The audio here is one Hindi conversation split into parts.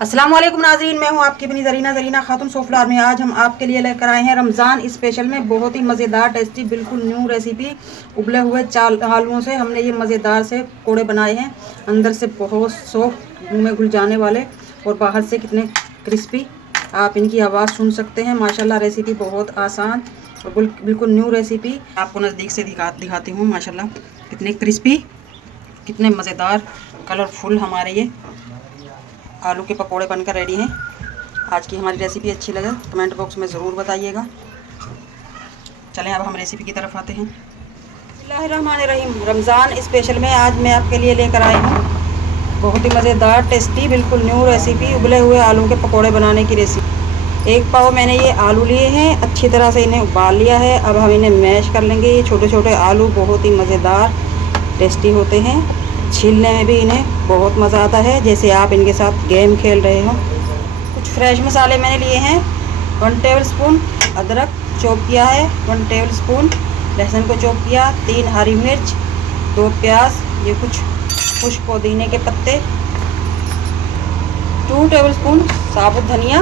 अस्सलाम वालेकुम नाज़रीन, मैं हूं आपकी अपनी ज़रीना खातून सोफ्लार में। आज हम आपके लिए लेकर आए हैं रमज़ान स्पेशल में बहुत ही मज़ेदार टेस्टी बिल्कुल न्यू रेसिपी। उबले हुए आलूओं से हमने ये मज़ेदार से पकौड़े बनाए हैं। अंदर से बहुत सॉफ्ट, मुंह में घुल जाने वाले और बाहर से कितने क्रिस्पी। आप इनकी आवाज़ सुन सकते हैं। माशाल्लाह रेसिपी बहुत आसान और बिल्कुल न्यू रेसिपी। आपको नज़दीक से दिखाती हूँ। माशाल्लाह कितने क्रिस्पी, कितने मज़ेदार कलरफुल हमारे ये आलू के पकोड़े बनकर रेडी हैं। आज की हमारी रेसिपी अच्छी लगे कमेंट बॉक्स में ज़रूर बताइएगा। चलें अब हम रेसिपी की तरफ आते हैं। बिस्मिल्लाहिर्रहमानिर्रहीम। रमज़ान स्पेशल में आज मैं आपके लिए लेकर आई हूँ बहुत ही मज़ेदार टेस्टी बिल्कुल न्यू रेसिपी, उबले हुए आलू के पकोड़े बनाने की रेसिपी। एक पाव मैंने ये आलू लिए हैं, अच्छी तरह से इन्हें उबाल लिया है। अब हम इन्हें मैश कर लेंगे। ये छोटे छोटे आलू बहुत ही मज़ेदार टेस्टी होते हैं, छीलने में भी इन्हें बहुत मज़ा आता है, जैसे आप इनके साथ गेम खेल रहे हो। कुछ फ्रेश मसाले मैंने लिए हैं। 1 टेबल स्पून अदरक चॉप किया है, 1 टेबल स्पून लहसुन को चॉप किया, 3 हरी मिर्च, 2 प्याज, ये कुछ खुश्क पुदीने के पत्ते, 2 टेबल स्पून साबुत धनिया।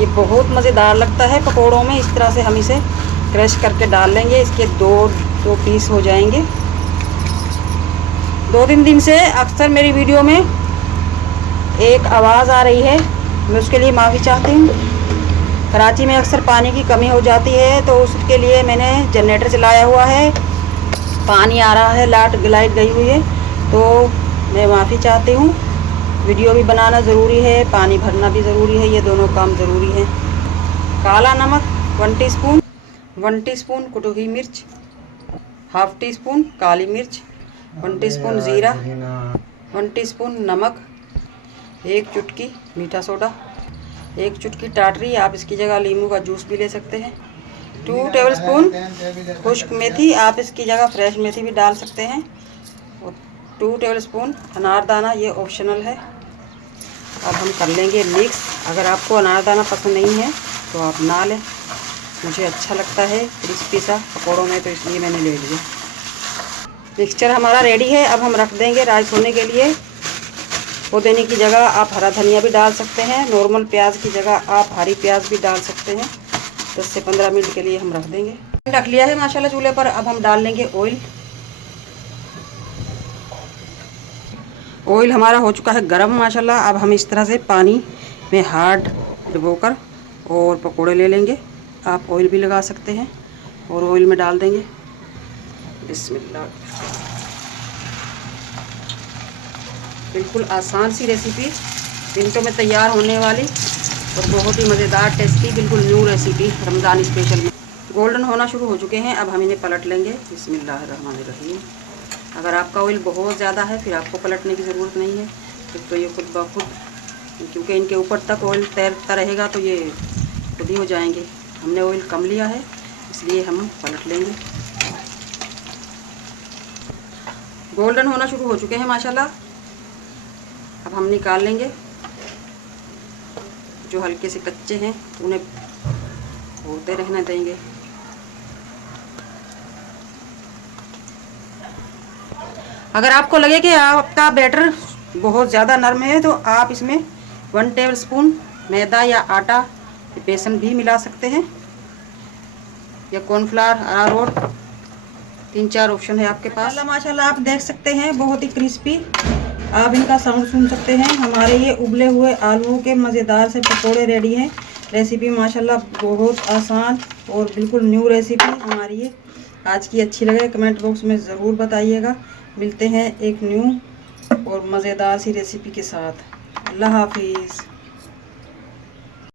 ये बहुत मज़ेदार लगता है पकौड़ों में। इस तरह से हम इसे क्रश करके डाल लेंगे। इसके दो पीस हो जाएंगे। 2-3 दिन से अक्सर मेरी वीडियो में एक आवाज़ आ रही है, मैं उसके लिए माफ़ी चाहती हूँ। कराची में अक्सर पानी की कमी हो जाती है, तो उसके लिए मैंने जनरेटर चलाया हुआ है। पानी आ रहा है, लाइट गई हुई है, तो मैं माफ़ी चाहती हूँ। वीडियो भी बनाना ज़रूरी है, पानी भरना भी ज़रूरी है, ये दोनों काम ज़रूरी है। काला नमक 1 टीस्पून, 1 टीस्पून कुटी मिर्च, हाफ़ टी स्पून काली मिर्च, 1 टीस्पून ज़ीरा, 1 टीस्पून नमक, 1 चुटकी मीठा सोडा, 1 चुटकी टाटरी, आप इसकी जगह नींबू का जूस भी ले सकते हैं। 2 टेबल स्पून खुश्क मेथी, आप इसकी जगह फ्रेश मेथी भी डाल सकते हैं। और 2 टेबल स्पून अनारदाना, ये ऑप्शनल है। अब हम कर लेंगे मिक्स। अगर आपको अनारदाना पसंद नहीं है तो आप ना लें, मुझे अच्छा लगता है क्रिस्पी सा पकौड़ों में, तो इसलिए मैंने ले लिया। मिक्सचर हमारा रेडी है। अब हम रख देंगे राइस होने के लिए। पुदीने की जगह आप हरा धनिया भी डाल सकते हैं, नॉर्मल प्याज की जगह आप हरी प्याज भी डाल सकते हैं। 10 से 15 मिनट के लिए हम रख देंगे। रख लिया है माशाल्लाह चूल्हे पर। अब हम डाल लेंगे ऑयल। ऑयल हमारा हो चुका है गरम माशाल्लाह। अब हम इस तरह से पानी में हार्ड डुबोकर और पकोड़े ले लेंगे। आप ऑयल भी लगा सकते हैं और ऑयल में डाल देंगे। बिस्मिल्लाह। बिल्कुल आसान सी रेसिपी, मिनटों में तैयार होने वाली और बहुत ही मज़ेदार टेस्टी बिल्कुल न्यू रेसिपी रमज़ान स्पेशल में। गोल्डन होना शुरू हो चुके हैं। अब हम इन्हें पलट लेंगे। बिस्मिल्लाहिर्रहमानिर्रहीम। अगर आपका ऑयल बहुत ज़्यादा है फिर आपको पलटने की ज़रूरत नहीं है, फिर तो ये खुद ब खुद, क्योंकि इनके ऊपर तक ऑयल तैरता रहेगा तो ये खुद ही हो जाएंगे। हमने ऑयल कम लिया है इसलिए हम पलट लेंगे। गोल्डन होना शुरू हो चुके हैं माशाल्लाह। अब हम निकाल लेंगे। जो हल्के से कच्चे हैं उन्हें होते रहने देंगे। अगर आपको लगे कि आपका बैटर बहुत ज़्यादा नरम है तो आप इसमें 1 टेबल स्पून मैदा या आटा, बेसन भी मिला सकते हैं, या कॉर्नफ्लावर, अरारोट, 3-4 ऑप्शन है आपके पास। माशाल्लाह आप देख सकते हैं बहुत ही क्रिस्पी। आप इनका साउंड सुन सकते हैं। हमारे ये उबले हुए आलूओं के मज़ेदार से पकोड़े रेडी हैं। रेसिपी माशाल्लाह बहुत आसान और बिल्कुल न्यू रेसिपी हमारी ये आज की अच्छी लगे कमेंट बॉक्स में ज़रूर बताइएगा। मिलते हैं एक न्यू और मज़ेदार सी रेसिपी के साथ। अल्लाह हाफिज़।